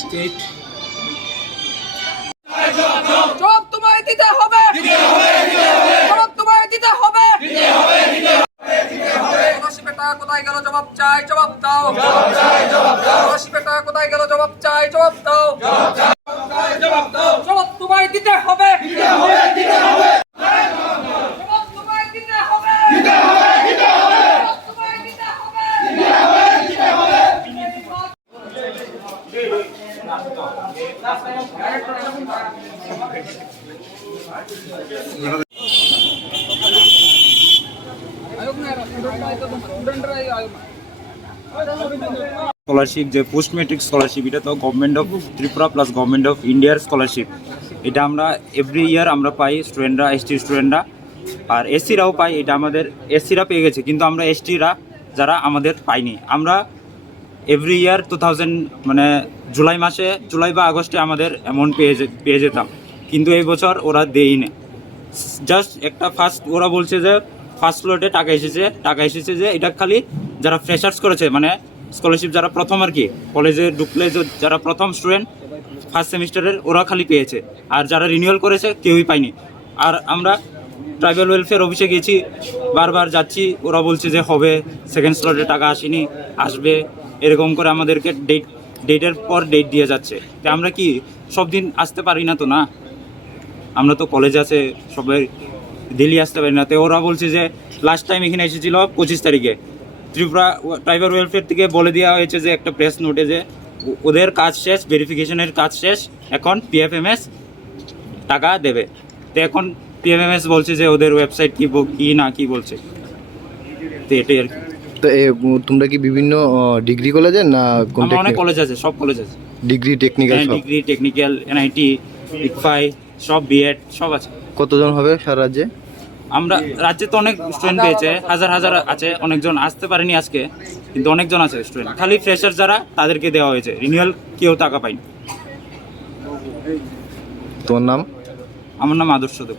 State জবাব তোমায় দিতে হবে, জবাব তোমায় দিতে হবে। স্কলারশিপের টাকা কোথায় গেল জবাব চাই, জবাব দাও। স্কলারশিপের টাকা কোথায় গেল জবাব চাই, জবাব দাও। জবাব তোমায় দিতে হবে, জবাব তোমায় দিতে হবে, জবাব তোমায় দিতে হবে। স্কলারশিপ যে পোস্ট ম্যাট্রিক স্কলারশিপ, এটা তো government of Tripura plus government of ইন্ডিয়ার স্কলারশিপ। এটা আমরা এভরি ইয়ার আমরা পাই, স্টুডেন্টরা, এসটি স্টুডেন্টরা আর এসসিরাও পাই। এটা আমাদের এসসিরা পেয়ে গেছে, কিন্তু আমরা এসটিরা যারা আমাদের পাইনি। আমরা এভরি ইয়ার 2000 মানে জুলাই বা আগস্টে আমাদের অ্যামাউন্ট পেয়ে যেতাম, কিন্তু এই বছর ওরা দেয়নি। জাস্ট একটা ওরা বলছে যে ফার্স্ট ফ্লোটে টাকা এসেছে যে এটা খালি যারা ফ্রেশার্স করেছে, মানে স্কলারশিপ যারা প্রথম আর কি কলেজে ঢুকলে যারা প্রথম স্টুডেন্ট ফার্স্ট সেমিস্টারের, ওরা খালি পেয়েছে। আর যারা রিনিউয়াল করেছে কেউই পায়নি। আর আমরা ট্রাইবাল ওয়েলফেয়ার অফিসে গেছি, বারবার যাচ্ছি, ওরা বলছে যে হবে, সেকেন্ড স্লটে টাকা আসেনি, আসবে, এরকম করে আমাদেরকে ডেটের পর ডেট দিয়ে যাচ্ছে। তো আমরা কি সব দিন আসতে পারি না তো না, আমরা তো কলেজ আছে, সবাই ডেলি আসতে পারি না। তো ওরা বলছে যে লাস্ট টাইম এখানে এসেছিল 25 তারিখে, ত্রিপুরা ট্রাইবাল ওয়েলফেয়ার থেকে বলে দেওয়া হয়েছে যে একটা প্রেস নোটে যে ওদের কাজ শেষ, ভেরিফিকেশনের কাজ শেষ, এখন পিএফএমএস টাকা দেবে। তো এখন পিএফএমএস বলছে যে ওদের ওয়েবসাইট কি না কি বলছে। তো এটাই আর কি। তো তোমরা কি বিভিন্ন ডিগ্রি কলেজের না অনেক কলেজ আছে, সব কলেজ আছে, ডিগ্রি টেকনিক্যাল এনআইটি ইকফাই সব বিএড সব আছে। কতজন হবে সারা রাজ্যে? আমরা রাজ্যে তো অনেক স্টুডেন্ট পেয়েছে, হাজার আছে, অনেকজন আসতে পারেনি আজকে, কিন্তু অনেকজন আছে স্টুডেন্ট। খালি ফ্রেশার যারা তাদেরকে দেওয়া হয়েছে, রিনিউয়াল কেউ টাকা পায়নি। তোমার নাম? আমার নাম আদর্শ দেব।